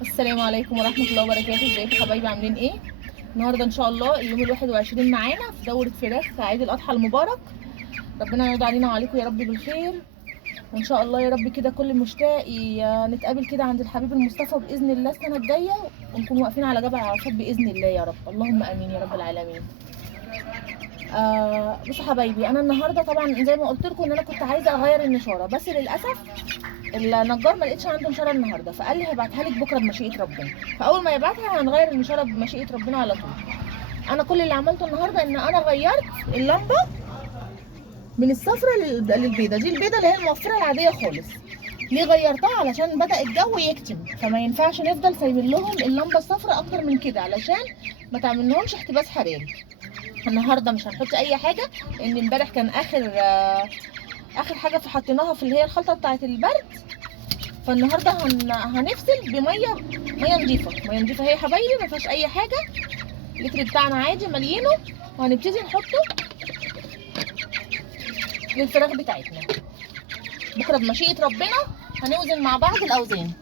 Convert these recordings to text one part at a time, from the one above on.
السلام عليكم ورحمة الله وبركاته. ازيكم يا حبايبي، عاملين ايه؟ النهارده ان شاء الله اليوم ال21 معانا في دورة فراخ عيد الأضحى المبارك. ربنا يرضى علينا وعليكم يا رب بالخير، وان شاء الله يا رب كده كل مشتاق نتقابل كده عند الحبيب المصطفى بإذن الله السنة الجاية، ونكون واقفين على جبل عرفات بإذن الله يا رب. اللهم آمين يا رب العالمين. بصوا حبايبي، انا النهارده طبعا زي ما قلت لكم ان انا كنت عايزه اغير النشاره، بس للاسف النجار ما لقيتش عنده نشاره النهارده، فقال لي هبعتها لك بكره بمشيئه ربنا. فاول ما يبعتها هنغير النشاره بمشيئه ربنا على طول. انا كل اللي عملته النهارده ان انا غيرت اللمبه من الصفرا للبيضه. دي البيضه اللي هي الموفره العاديه خالص. ليه غيرتها؟ علشان بدأ الجو يكتم، فما ينفعش نفضل سايبين لهم اللمبه الصفراء اكتر من كده علشان ما تعملهمش احتباس حراري. النهارده مش هنحط اي حاجه، لان امبارح كان اخر حاجه حطيناها في اللي هي الخلطه بتاعه البرد. فالنهارده هنفصل ميه نضيفه. ميه نضيفه هي يا حبايبي ما فيهاش اي حاجه، اللتر بتاعنا عادي مليينه، وهنبتدي نحطه للفراخ بتاعتنا. بكره بمشيئه ربنا هنوزن مع بعض الاوزان،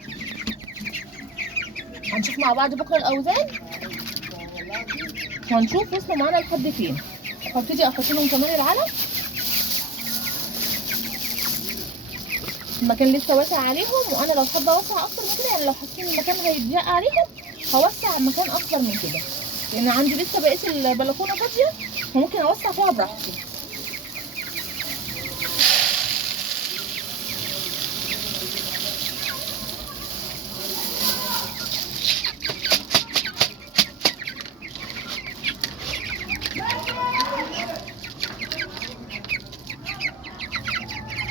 هنشوف مع بعض بكره الاوزان وهنشوف وصلوا معانا لحد فين. هبتدي احط لهم كمان العلف. المكان لسه واسع عليهم، وانا لو حابه اوسع اكتر من كده، يعني لو حاسين المكان هيضيق عليهم هوسع المكان اكتر من كده، لان عندي لسه بقيه البلكونه فاضيه وممكن اوسع فيها براحتي.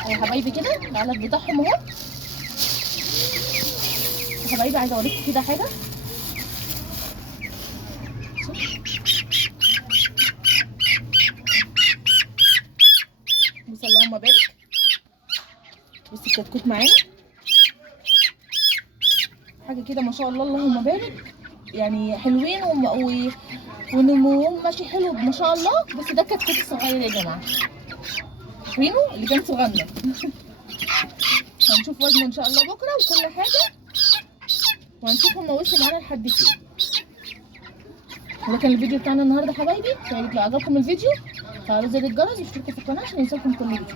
يا حبايبي كده العلف بتاعهم اهو. يا حبايبي عايزه اوريكم كده حاجه. بص اللهم بارك، بص الكتكوت معانا حاجه كده ما شاء الله اللهم بارك، يعني حلوين ونموهم ماشي حلو ما شاء الله. بس ده الكتكوت الصغير يا جماعه، فينو اللي كان صغنن. هنشوف وزنه ان شاء الله بكره وكل حاجه، وهنشوف هما وصلوا معانا لحد فين. وده كان الفيديو بتاعنا النهارده حبايبي. لو عجبكم الفيديو فعلوا زر الجرس واشتركوا في القناه عشان يوصلكم كل جديد.